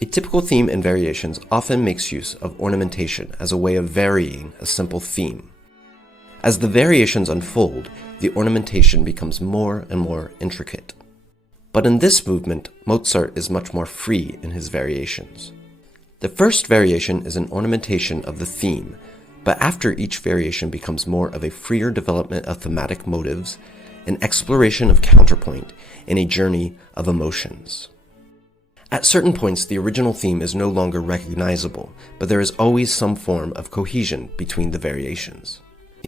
A typical theme in variations often makes use of ornamentation as a way of varying a simple theme. As the variations unfold, the ornamentation becomes more and more intricate. But in this movement, Mozart is much more free in his variations. The first variation is an ornamentation of the theme, but after each variation becomes more of a freer development of thematic motives, an exploration of counterpoint, and a journey of emotions. At certain points, the original theme is no longer recognizable, but there is always some form of cohesion between the variations.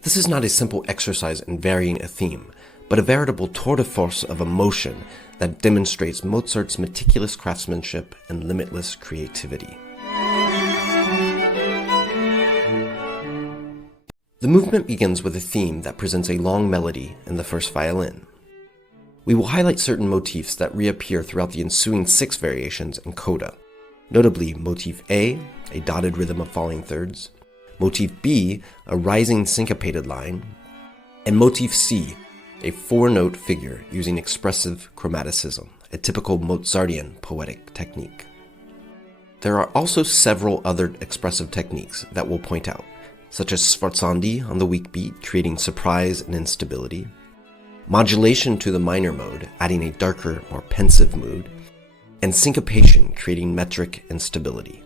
This is not a simple exercise in varying a theme, but a veritable tour de force of emotion that demonstrates Mozart's meticulous craftsmanship and limitless creativity. The movement begins with a theme that presents a long melody in the first violin. We will highlight certain motifs that reappear throughout the ensuing 6 variations in coda, notably Motif A, a dotted rhythm of falling thirds, Motif B, a rising syncopated line, and Motif C, a 4-note figure using expressive chromaticism, a typical Mozartian poetic technique. There are also several other expressive techniques that we'll point out, such as sforzandi on the weak beat, creating surprise and instability, modulation to the minor mode, adding a darker, more pensive mood, and syncopation, creating metric instability.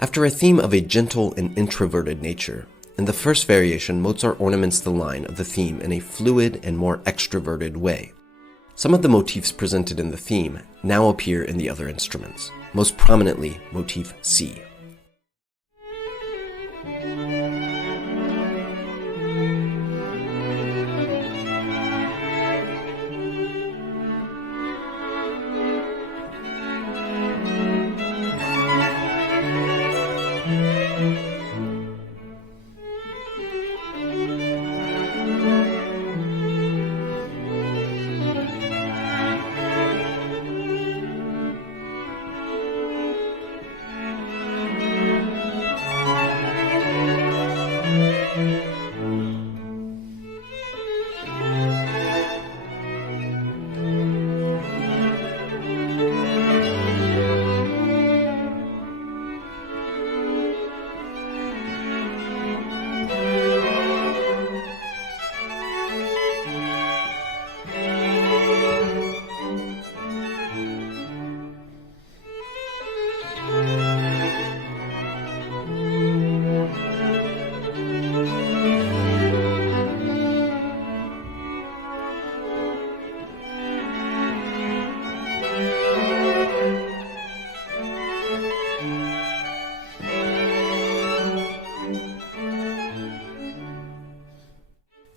After a theme of a gentle and introverted nature, in the first variation, Mozart ornaments the line of the theme in a fluid and more extroverted way. Some of the motifs presented in the theme now appear in the other instruments, most prominently Motif C.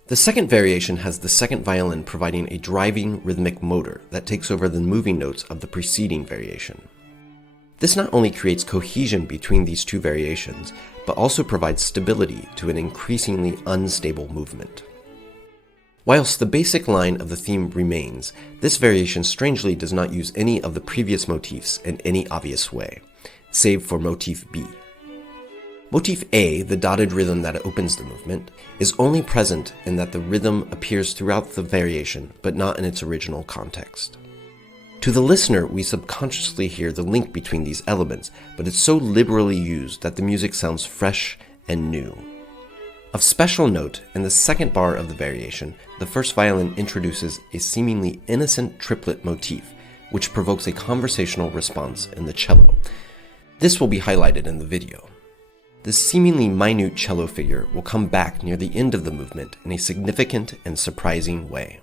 The second variation has the second violin providing a driving rhythmic motor that takes over the moving notes of the preceding variation. This not only creates cohesion between these two variations, but also provides stability to an increasingly unstable movement. Whilst the basic line of the theme remains, this variation strangely does not use any of the previous motifs in any obvious way, save for Motif B. Motif A, the dotted rhythm that opens the movement, is only present in that the rhythm appears throughout the variation, but not in its original context. To the listener, we subconsciously hear the link between these elements, but it's so liberally used that the music sounds fresh and new. Of special note, in the second bar of the variation, the first violin introduces a seemingly innocent triplet motif, which provokes a conversational response in the cello. This will be highlighted in the video. This seemingly minute cello figure will come back near the end of the movement in a significant and surprising way.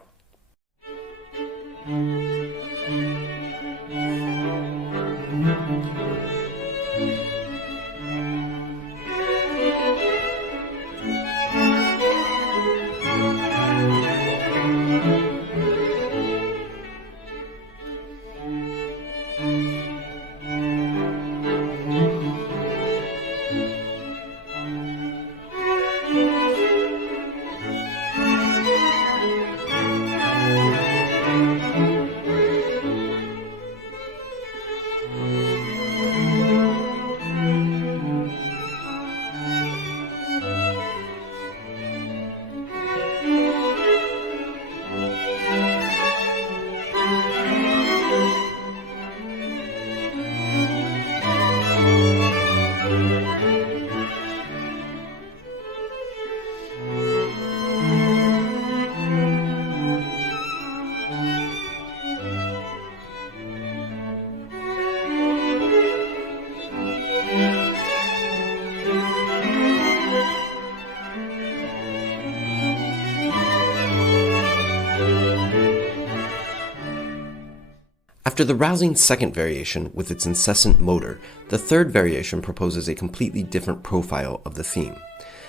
After the rousing second variation with its incessant motor, the third variation proposes a completely different profile of the theme.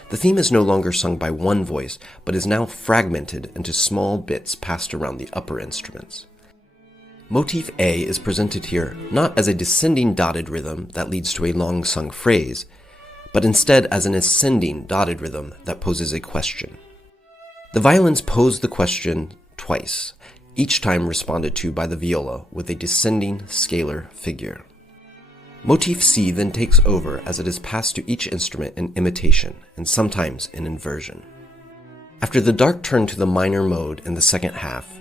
The theme is no longer sung by one voice, but is now fragmented into small bits passed around the upper instruments. Motif A is presented here not as a descending dotted rhythm that leads to a long-sung phrase, but instead as an ascending dotted rhythm that poses a question. The violins pose the question twice, each time responded to by the viola with a descending scalar figure. Motif C then takes over as it is passed to each instrument in imitation and sometimes in inversion. After the dark turn to the minor mode in the second half,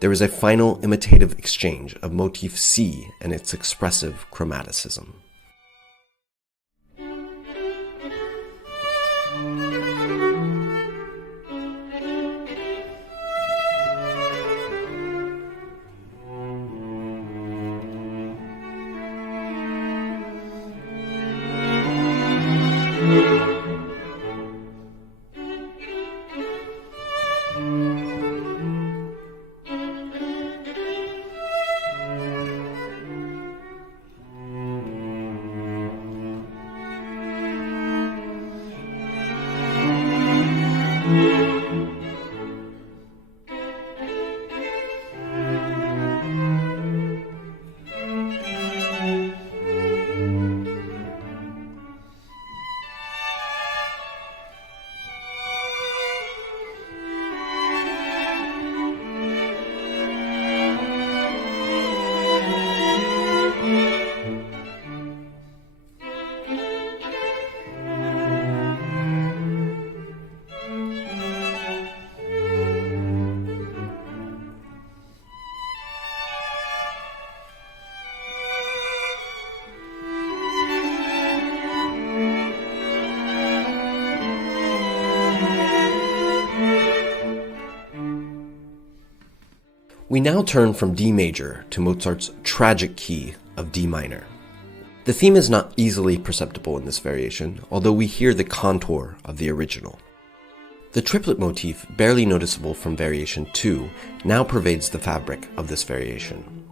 there is a final imitative exchange of Motif C and its expressive chromaticism. We now turn from D major to Mozart's tragic key of D minor. The theme is not easily perceptible in this variation, although we hear the contour of the original. The triplet motif, barely noticeable from variation 2, now pervades the fabric of this variation.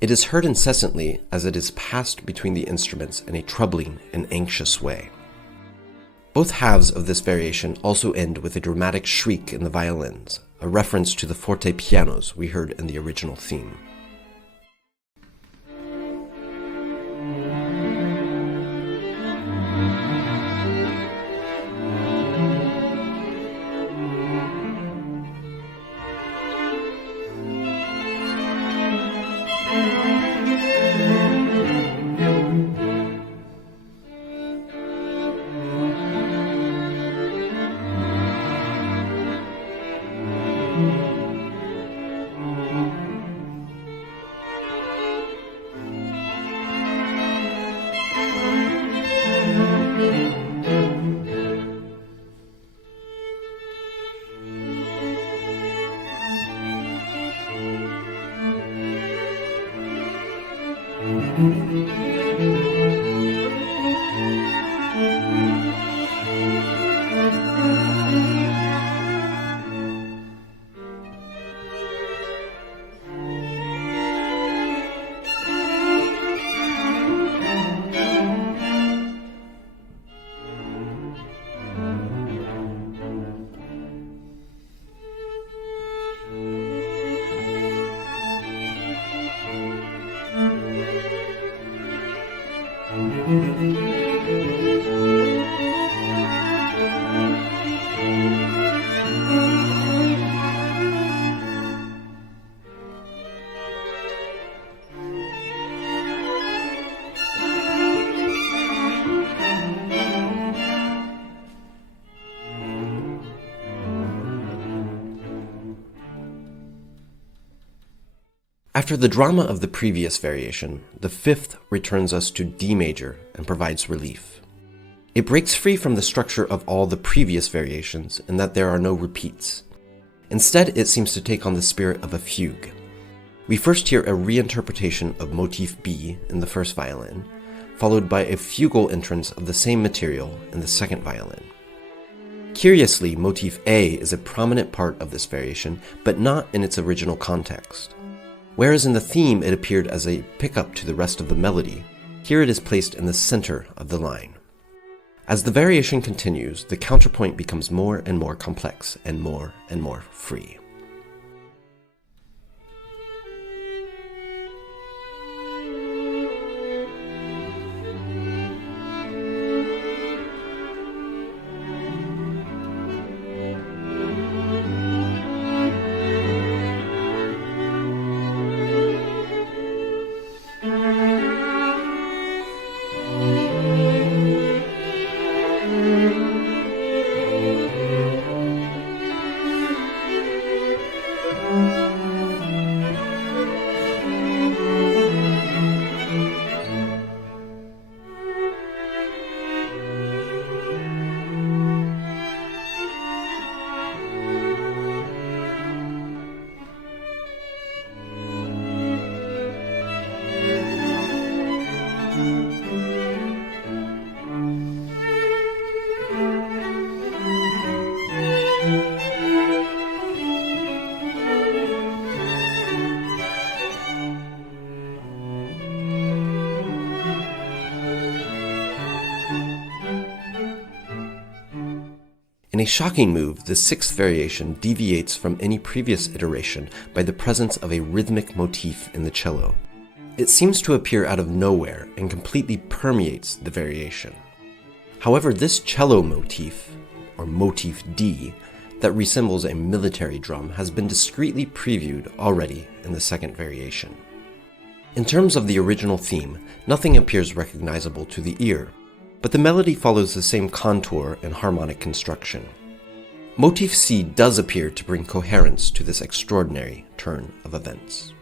It is heard incessantly as it is passed between the instruments in a troubling and anxious way. Both halves of this variation also end with a dramatic shriek in the violins, a reference to the forte pianos we heard in the original theme. After the drama of the previous variation, the fifth returns us to D major and provides relief. It breaks free from the structure of all the previous variations in that there are no repeats. Instead, it seems to take on the spirit of a fugue. We first hear a reinterpretation of motif B in the first violin, followed by a fugal entrance of the same material in the second violin. Curiously, motif A is a prominent part of this variation, but not in its original context. Whereas in the theme it appeared as a pickup to the rest of the melody, here it is placed in the center of the line. As the variation continues, the counterpoint becomes more and more complex and more free. In a shocking move, the sixth variation deviates from any previous iteration by the presence of a rhythmic motif in the cello. It seems to appear out of nowhere and completely permeates the variation. However, this cello motif, or motif D, that resembles a military drum has been discreetly previewed already in the second variation. In terms of the original theme, nothing appears recognizable to the ear, but the melody follows the same contour and harmonic construction. Motif C does appear to bring coherence to this extraordinary turn of events.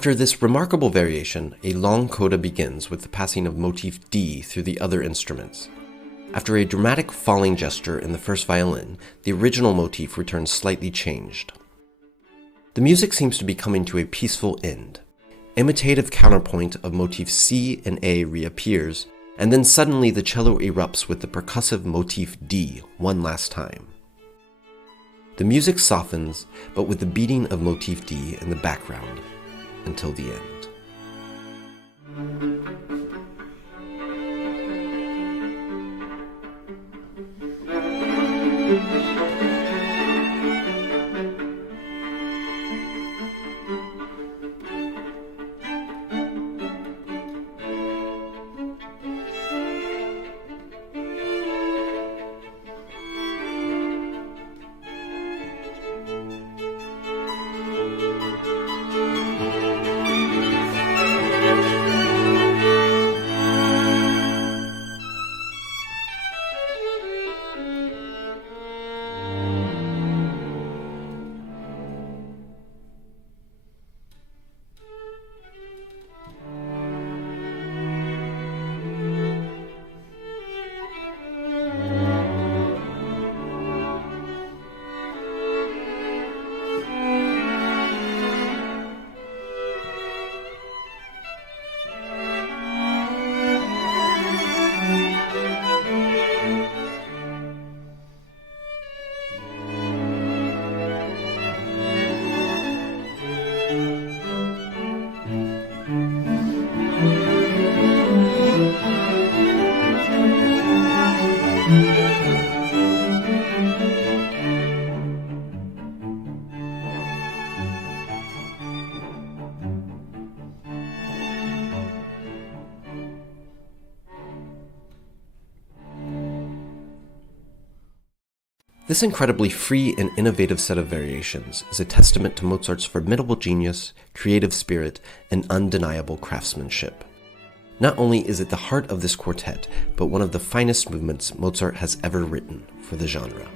After this remarkable variation, a long coda begins with the passing of motif D through the other instruments. After a dramatic falling gesture in the first violin, the original motif returns slightly changed. The music seems to be coming to a peaceful end. Imitative counterpoint of motif C and A reappears, and then suddenly the cello erupts with the percussive motif D one last time. The music softens, but with the beating of motif D in the background, until the end. This incredibly free and innovative set of variations is a testament to Mozart's formidable genius, creative spirit, and undeniable craftsmanship. Not only is it the heart of this quartet, but one of the finest movements Mozart has ever written for the genre.